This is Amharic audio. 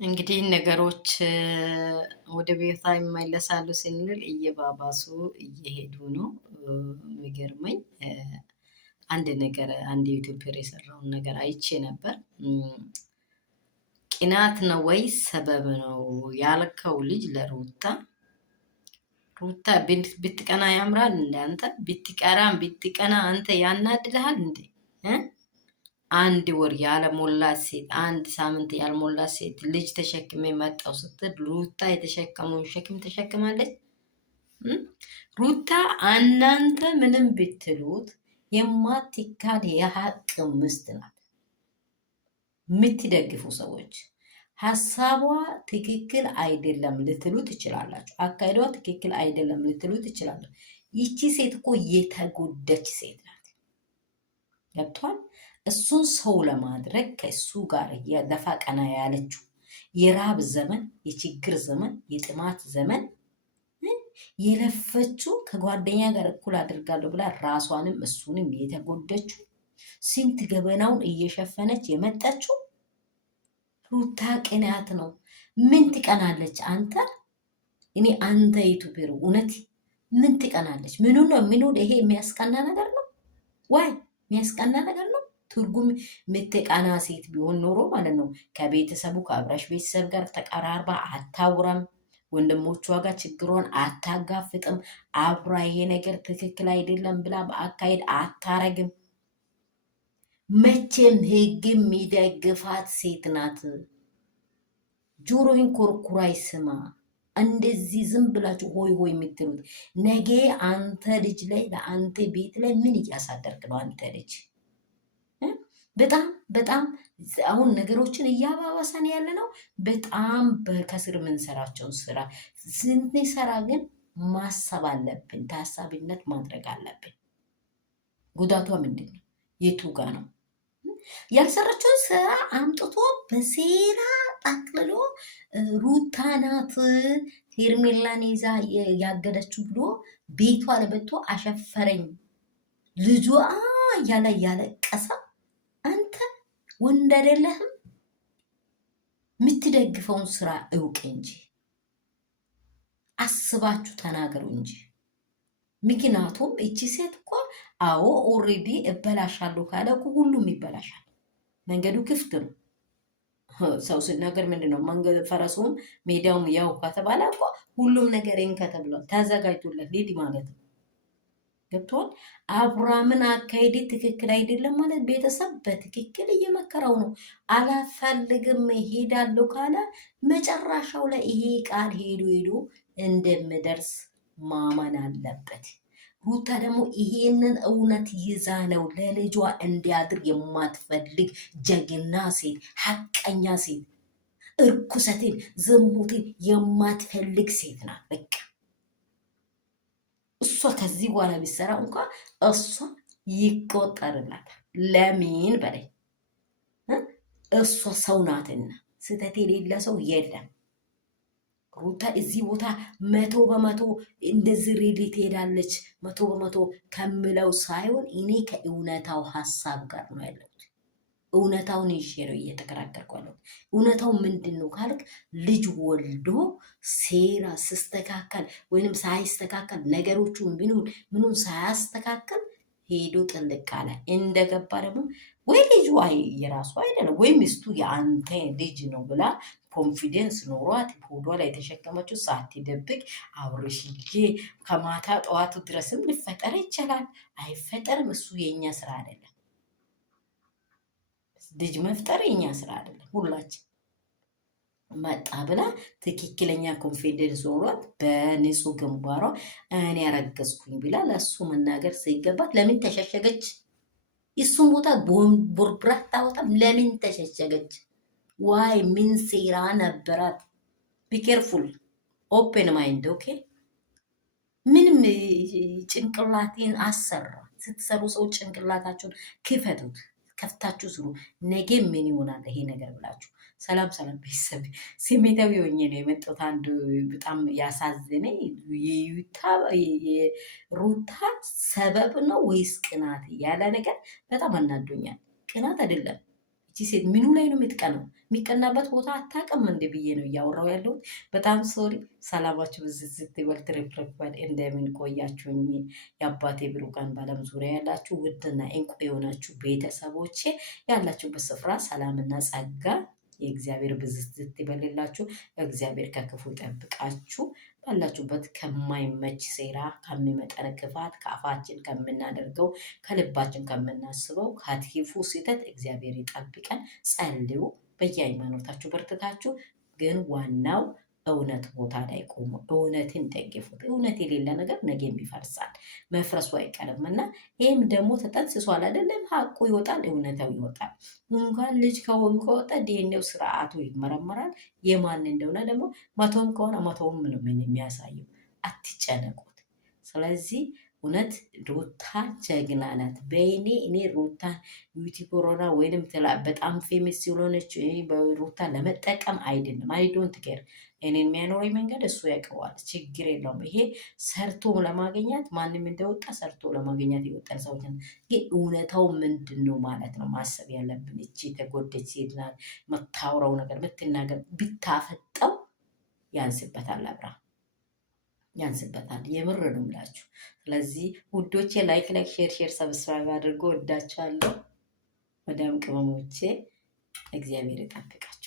እንግዲህ ነገሮች ወደ ቤቷ ይመለሳሉ ስንል እየባባሱ እየሄዱ ነው። የሚገርመኝ አንድ ነገር አንድ ዩቲዩበር የሰራውን ነገር አይቼ ነበር። ቅናት ነው ወይስ ሰበብ ነው ያልከው ልጅ ለሩታ ሩታ ብትቀና ያምራል እንደ አንተ ብትቀና አንተ ያናድልሃል እንዴ? አንድ ወር ያልሞላት ሴት አንድ ሳምንት ያልሞላት ሴት ልጅ ተሸክሜ መጣው ስትል ሩታ የተሸከመውን ሸክም ተሸክማለች። ሩታ እናንተ ምንም ብትሉት የማትካድ የሀቅ ምስት ናት። የምትደግፉ ሰዎች ሀሳቧ ትክክል አይደለም ልትሉ ትችላላችሁ። አካሄዷ ትክክል አይደለም ልትሉ ትችላላችሁ። ይቺ ሴት እኮ የተጎዳች ሴት ናት። ገብቷል። እሱን ሰው ለማድረግ ከእሱ ጋር የደፋ ቀና ያለችው የራብ ዘመን፣ የችግር ዘመን፣ የጥማት ዘመን የለፈችው ከጓደኛ ጋር እኩል አድርጋለሁ ብላ ራሷንም እሱንም የተጎደችው ስንት ገበናውን እየሸፈነች የመጣችው ሩታ ቅናት ነው። ምን ትቀናለች አንተ? እኔ አንተ ዩቲዩበር እውነት ምን ትቀናለች? ምኑ ነው ምኑ? ይሄ የሚያስቀና ነገር ነው ወይ? የሚያስቀና ነገር ነው? ትርጉም የምትቀና ሴት ቢሆን ኖሮ ማለት ነው ከቤተሰቡ ከአብራሽ ቤተሰብ ጋር ተቀራርባ አታውራም። ወንድሞቿ ጋር ችግሯን አታጋፍጥም። አብራ ይሄ ነገር ትክክል አይደለም ብላ በአካሄድ አታረግም። መቼም ህግ የሚደግፋት ሴት ናት። ጆሮዬን ኮርኩራይ ስማ። እንደዚህ ዝም ብላችሁ ሆይ ሆይ የምትሉት ነገ አንተ ልጅ ላይ ለአንተ ቤት ላይ ምን እያሳደርክ ነው? አንተ ልጅ በጣም በጣም አሁን ነገሮችን እያባባሰን ያለ ነው። በጣም ከስር የምንሰራቸውን ስራ ስንሰራ ግን ማሰብ አለብን። ታሳቢነት ማድረግ አለብን። ጉዳቷ ምንድን ነው? የቱ ጋ ነው? ያልሰራችውን ስራ አምጥቶ በሴራ ጠቅልሎ ሩታ ናት ሄርሜላን ይዛ ያገደችው ብሎ ቤቷ ለበቶ አሸፈረኝ ልጇ እያለ ያለቀሰ አንተ ወንድ አይደለህም? የምትደግፈውን ስራ እውቅ እንጂ አስባችሁ ተናገሩ እንጂ። ምክንያቱም እቺ ሴት እኮ አዎ ኦሬዲ እበላሻለሁ ካለ እኮ ሁሉም ይበላሻል። መንገዱ ክፍት ነው። ሰው ሲናገር ምንድን ነው መንገድ ፈረሱም ሜዳውም ያው ከተባለ እኮ ሁሉም ነገር ተብሏል። ተዘጋጅቶለት ሊድ ማለት ነው። ገብቷል። አብርሃምን አካሄድ ትክክል አይደለም ማለት ቤተሰብ በትክክል እየመከረው ነው። አላፈልግም ሄዳለሁ ካለ መጨረሻው ላይ ይሄ ቃል ሄዶ እንደምደርስ ማመን አለበት። ሩታ ደግሞ ይሄንን እውነት ይዛ ነው ለልጇ እንዲያድር የማትፈልግ ጀግና ሴት፣ ሀቀኛ ሴት፣ እርኩሰትን ዝሙትን የማትፈልግ ሴት ናት። በቃ እሷ ከዚህ በኋላ ቢሰራ እንኳ እሷ ይቆጠርላታል። ለምን በላይ እሷ ሰው ናትና ስህተት የሌለ ሰው የለም። ሩታ እዚህ ቦታ 100% እንደዚህ ሬዲ ትሄዳለች 100% ከምለው ሳይሆን እኔ ከእውነታው ሀሳብ ጋር ነው ያለሁት። እውነታውን ይዤ ነው እየተከራከርኩ ያለሁት። እውነታው ምንድን ነው ካልክ ልጅ ወልዶ ሴራ ሲስተካከል ወይንም ሳይስተካከል ነገሮቹ ምኑን ሳያስተካከል ሄዶ ጥልቅ አለ። እንደገባ ደግሞ ወይ ልጁ የራሱ አይደለም ወይ ሚስቱ የአንተ ልጅ ነው ብላ ኮንፊደንስ ኖሯት ሆዷ ላይ የተሸከመችው ሳትደብቅ አብርሽዬ ከማታ ጠዋቱ ድረስም ሊፈጠር ይችላል። አይፈጠርም። እሱ የኛ ስራ አይደለም። ልጅ መፍጠር የኛ ስራ አይደለም። ሁላችን መጣ ብላ ትክክለኛ ኮንፊደንስ ኖሯት በንጹህ ግንባሯ እኔ ያረገዝኩኝ ብላ ለእሱ መናገር ሲገባት ለምን ተሸሸገች? እሱን ቦታ ቦርብራት ታወጣም። ለምን ተሸሸገች? ዋይ ምን ሴራ ነበራት? ቢኬርፉል ኦፕን ማይንድ ኦኬ። ምንም ጭንቅላቴን አሰራ። ስትሰሩ ሰው ጭንቅላታችሁን ክፈቱት፣ ከፍታችሁ ስሩ። ነገ ምን ይሆናል ይሄ ነገር ብላችሁ። ሰላም ሰላም ቤተሰብ፣ ስሜታዊ ሆኜ ነው የመጣሁት። አንዱ በጣም ያሳዝነኝ ሩታ ሰበብ ነው ወይስ ቅናት ያለ ነገር በጣም አናዶኛል። ቅናት አይደለም እቺ ሴት ምኑ ላይ ነው የምትቀነው? የሚቀናበት ቦታ አታውቅም እንደ ብዬ ነው እያወራው ያለሁት። በጣም ሶሪ። ሰላማችሁ ብዝዝት ይበል ትርፍርፍ በል። እንደምን ቆያችሁኝ? የአባቴ ብሩካን በዓለም ዙሪያ ያላችሁ ውድና እንቁ የሆናችሁ ቤተሰቦቼ ያላችሁበት ስፍራ ሰላምና ጸጋ የእግዚአብሔር ብዝዝት ይበልላችሁ። እግዚአብሔር ከክፉ ይጠብቃችሁ። ባላችሁበት ከማይመች ሴራ፣ ከሚመጠን ክፋት፣ ከአፋችን ከምናደርገው፣ ከልባችን ከምናስበው ከክፉ ስህተት እግዚአብሔር ይጠብቀን። ጸልዩ። በየሃይማኖታችሁ በርትታችሁ ግን ዋናው እውነት ቦታ ላይ ቆሙ። እውነትን ደግፉት። እውነት የሌለ ነገር ነገም ይፈርሳል፣ መፍረሱ አይቀርም እና ይህም ደግሞ ተጠንስሷል አይደለም? ሀቁ ይወጣል፣ እውነታው ይወጣል። እንኳን ልጅ ከወጣ ዲኤንኤው ስርዓቱ ይመረመራል። የማን እንደሆነ ደግሞ መቶም ከሆነ መቶም ነው የሚያሳየው። አትጨነቁት። ስለዚህ እውነት ሩታ ጀግና ናት። በይኔ እኔ ሩታ ዩቲ ኮሮና ወይንም በጣም ፌመስ ስለሆነች በሩታ ለመጠቀም አይደለም። አይ ዶንት ኬር። እኔን የሚያኖረኝ መንገድ እሱ ያውቀዋል። ችግር የለውም። ይሄ ሰርቶ ለማገኛት ማንም እንደወጣ ሰርቶ ለማገኛት የወጣን ሰዎች ግን እውነታው ምንድን ነው ማለት ነው ማሰብ ያለብን። እቺ የተጎደች ሴት ናት። መታወራው ነገር ምትናገር ብታፈጠው ያንስበታል አብራ ያንስበታል። የምር ነው የምላችሁ። ስለዚህ ውዶቼ ላይክ ሼር ሰብስክራይብ አድርጎ ወዳችኋለሁ። ወዳም ቅመሞቼ እግዚአብሔር ይጠብቃችሁ።